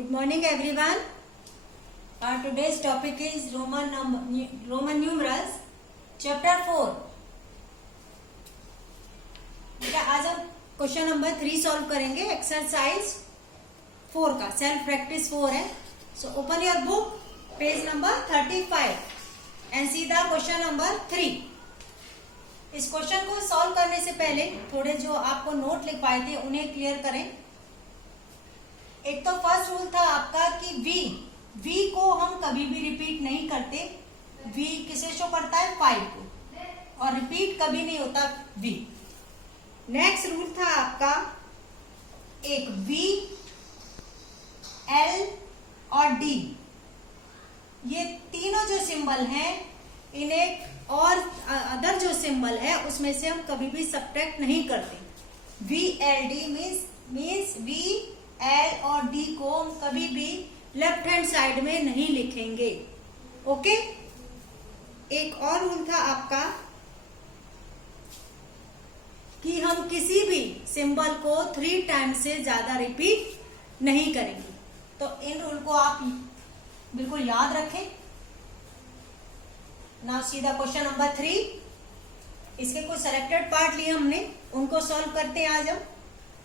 Good morning, everyone. Our today's topic is Roman numerals, chapter 4. बेटा आज हम question number 3 solve करेंगे. Exercise 4 का सेल्फ प्रैक्टिस 4 है. So open your book, page number 35 and see the question number 3. इस question को solve करने से पहले थोड़े जो आपको नोट लिखवाए थे उन्हें क्लियर करें. एक तो फर्स्ट रूल था आपका कि वी को हम कभी भी रिपीट नहीं करते. वी किसे शो करता है? 5 को, और रिपीट कभी नहीं होता वी. नेक्स्ट रूल था आपका एक वी, एल और डी, ये तीनों जो सिंबल हैं इन्हें और अदर जो सिंबल है उसमें से हम कभी भी सब्ट्रैक्ट नहीं करते. V L D means V L और डी को हम कभी भी लेफ्ट हैंड साइड में नहीं लिखेंगे. ओके. एक और रूल था आपका कि हम किसी भी सिंबल को 3 टाइम से ज्यादा रिपीट नहीं करेंगे. तो इन रूल को आप बिल्कुल याद रखें. Now see the question number 3. इसके कुछ सेलेक्टेड पार्ट लिए हमने, उनको सॉल्व करते हैं आज हम.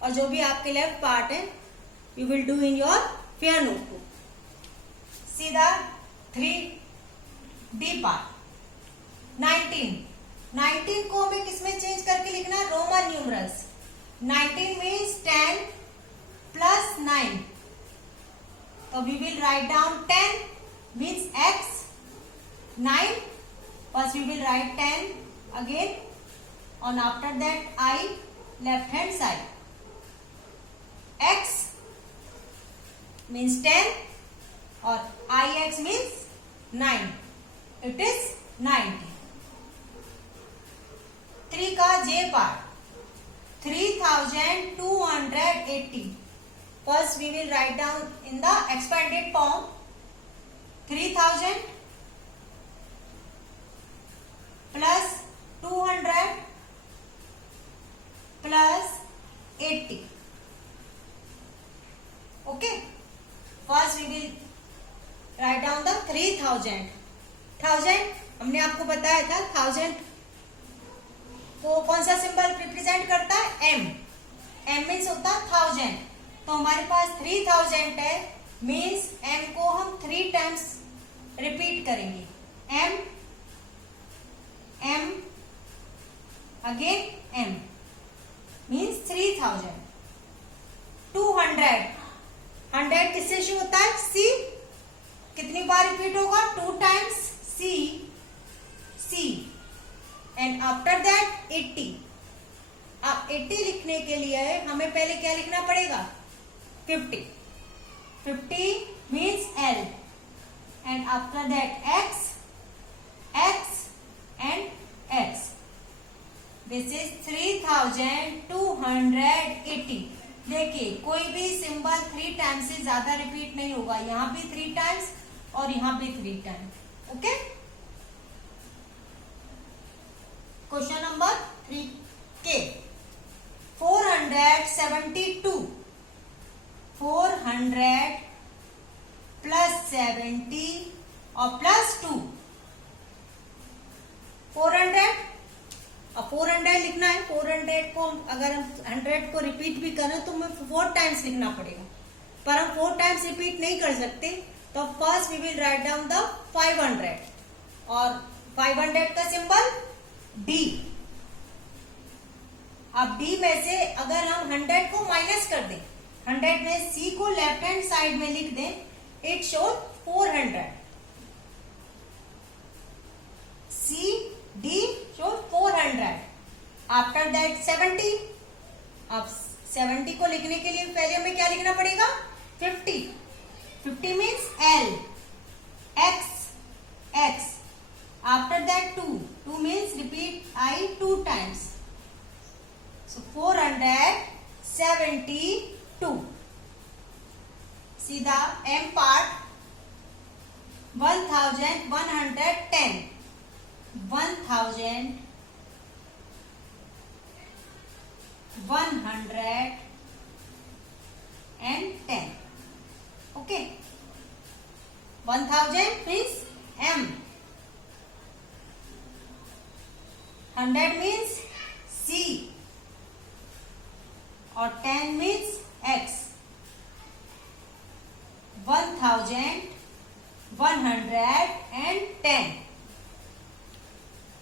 और जो भी आपके लेफ्ट पार्ट है you will do in your fair notebook. See the 3D part. 19 को हमें किसमें चेंज करके लिखना है? Roman numerals. 19 means 10 plus 9. So we will write down 10 means x. 9 first we will write 10 again, and after that I left hand side. X means 10 or ix means 9. It is 90. 3 का J part. 3280. First we will write down in the expanded form. 3000 plus 200 plus 80. Okay. First we will write down the 3000. 1000 हमने आपको बताया था 1000 को कौन सा symbol represent करता है? M. M मीन्स होता है 1000. तो हमारे पास 3000 है, मीन्स M को हम 3 टाइम्स रिपीट करेंगे. M M again M means 3000. 200 100 किससे शुरू होता है? C. कितनी बार रिपीट होगा? 2 times C. And after that 80. अब 80 लिखने के लिए हमें पहले क्या लिखना पड़ेगा? 50. 50 means L. And after that X and X. This is 3280. देखिए कोई भी सिंबल 3 टाइम्स से ज्यादा रिपीट नहीं होगा. यहाँ भी 3 टाइम्स और यहाँ भी 3 टाइम्स. ओके. क्वेश्चन नंबर 3 के 472. 400 प्लस 70 और प्लस 2. 400 अब 400 लिखना है. 400 को अगर हम 100 को रिपीट भी करें तो हमें 4 टाइम्स लिखना पड़ेगा, पर हम 4 टाइम्स रिपीट नहीं कर सकते. तो first we will write down the 500, और 500 का सिंबल D. अब D में से अगर हम 100 को माइनस कर दें, 100 में C को लेफ्ट हैंड साइड में लिख दें, it show 400. C D show 400. After that 70. अब 70 को लिखने के लिए पहले हमें क्या लिखना पड़ेगा? 50. 50 means L. X. After that 2 means repeat I 2 times. So 472. सीधा M part. 1110. 1110. Okay. 1110.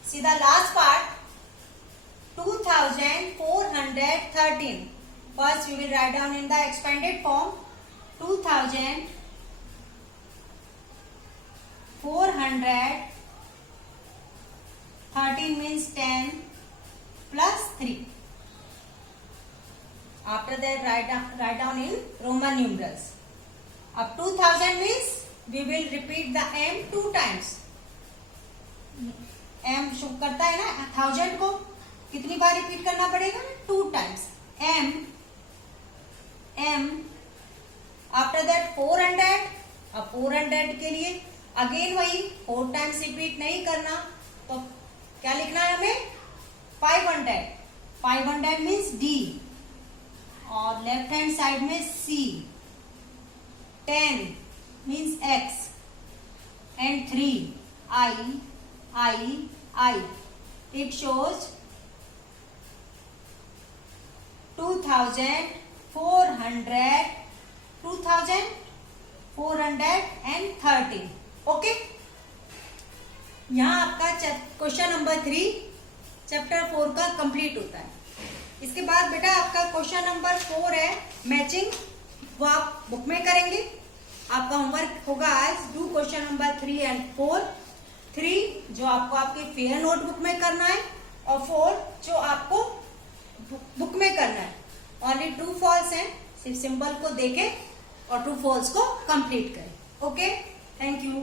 See the last part, 2413. First we will write down in the expanded form 2413 means 10 plus 3. After that write down in Roman numerals. अब 2000 means we will repeat the m 2 times. m show करता है ना 1000 को कितनी बार repeat करना पड़ेगा? 2 times. m after that 400. अब 400 के लिए अगेन वही 4 टाइम्स रिपीट नहीं करना, तो क्या लिखना है हमें? 500 मीन्स D और लेफ्ट हैंड साइड में C. 10 means X and 3 I. It shows 2413. Okay, यहाँ आपका क्वेश्चन नंबर 3 चैप्टर 4 का कंप्लीट होता है. इसके बाद बेटा आपका क्वेश्चन नंबर 4 है मैचिंग, वो आप बुक में करेंगे. आपका होमवर्क होगा आज डू क्वेश्चन नंबर 3 एंड 4. 3 जो आपको आपके फेयर नोटबुक में करना है और 4 जो आपको बुक में करना है. ओनली ट्रू फॉल्स हैं, सिर्फ सिंबल को देखें और ट्रू फॉल्स को कंप्लीट करें. Okay, thank you.